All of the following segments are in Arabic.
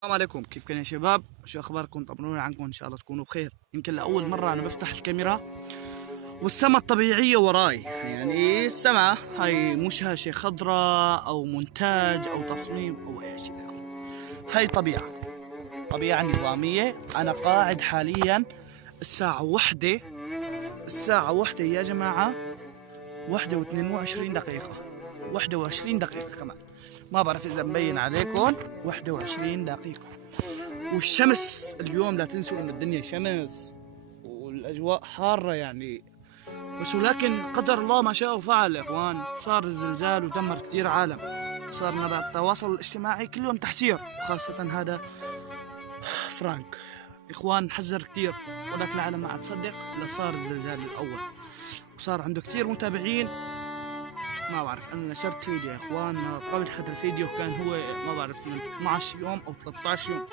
السلام عليكم، كيفكم يا شباب؟ شو اخباركم؟ طمنوني عنكم، ان شاء الله تكونوا بخير. يمكن لاول مره انا بفتح الكاميرا والسماء الطبيعيه وراي، يعني السماء هاي مو شاشه خضراء او مونتاج او تصميم او اي شيء اخر. هاي طبيعه نظاميه. انا قاعد حاليا الساعه وحدة يا جماعه، 1:22. 21 دقيقة كمان، ما بعرف إذا مبين عليكم. 21 دقيقة والشمس اليوم، لا تنسوا إن الدنيا شمس والأجواء حارة يعني. بس ولكن قدر الله ما شاء وفعل يا إخوان، صار الزلزال ودمر كثير عالم، صارنا بعد التواصل الاجتماعي كل يوم تحذير، وخاصة هذا فرانك. إخوان حذر كثير، ولكن العالم ما عاد تصدق. صار الزلزال الأول وصار عنده كثير متابعين. ما بعرف، انا نشرت فيديو يا اخوان قبل هذا الفيديو، كان هو ما بعرف من 12 يوم او 13 يوم.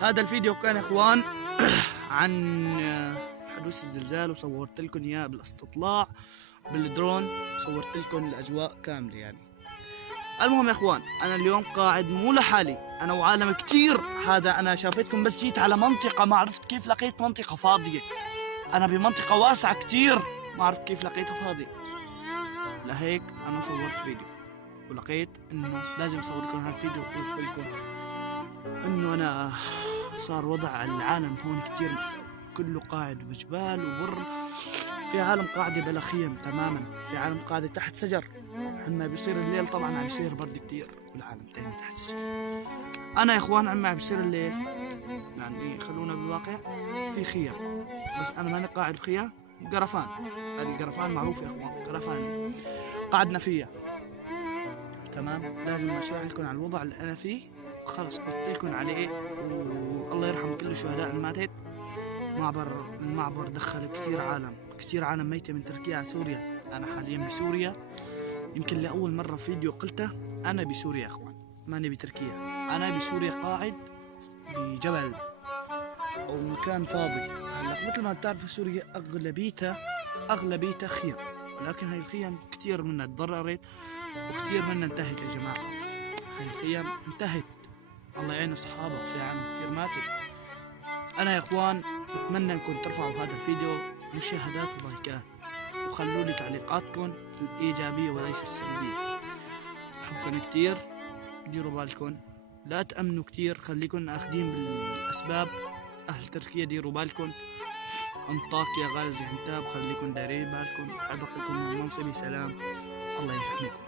هذا الفيديو كان يا اخوان عن حدوث الزلزال، وصورت لكم اياه بالاستطلاع بالدرون، صورت لكم الاجواء كامله يعني. المهم يا اخوان، انا اليوم قاعد مو لحالي، انا وعالم كتير. هذا انا شافتكم بس جيت على منطقه، ما عرفت كيف لقيت منطقه فاضيه. انا بمنطقه واسعه كتير، ما عرفت كيف لقيتها فاضيه. لهيك انا صورت فيديو، ولقيت انه لازم اصور لكم هالفيديو واقول لكم انه انا صار وضع العالم هون كتير مأساوي، كله قاعد بجبال وبر. في عالم قاعدة بلا خيم تماما، في عالم قاعدة تحت شجر. عما بيصير الليل طبعا عم بيصير برد كتير، والعالم تاني تحت شجر. انا يا اخوان عما بيصير الليل يعني، خلونا بالواقع، في خيم، بس انا ماني قاعد بخيم. قرفان، القرفان معروف يا اخوان، قرفان قعدنا فيها تمام. لازم اشرح لكم على الوضع اللي انا فيه، خلص قلت لكم عليه. والله يرحم كل الشهداء اللي ماتت. المعبر دخل كثير عالم ميتة من تركيا على سوريا. انا حاليا بسوريا، يمكن لاول مرة فيديو قلته انا بسوريا يا اخوان، ماني بتركيا. انا بسوريا قاعد بجبل او مكان فاضي. هلا مثل ما بتعرفوا سوريا اغلبيتها خيم، ولكن هاي الخيم كثير منها تضررت وكثير منها انتهت يا جماعه. هاي الخيم انتهت، الله يعين اصحابها، وفي عالم كثير ماتت. انا يا اخوان بتمنى انكم ترفعوا هذا الفيديو مشاهدات ولايكات، وخلوا لي تعليقاتكم الايجابيه وليس السلبيه. بحبكم كثير، ديروا بالكم، لا تأمنوا كثير، خليكم اخذين بالاسباب. اهل تركيا ديروا بالكم، انطاكيا، غازي عنتاب، خليكم دايرين بالكم. عبقكم من منصبي، سلام، الله يحميكم.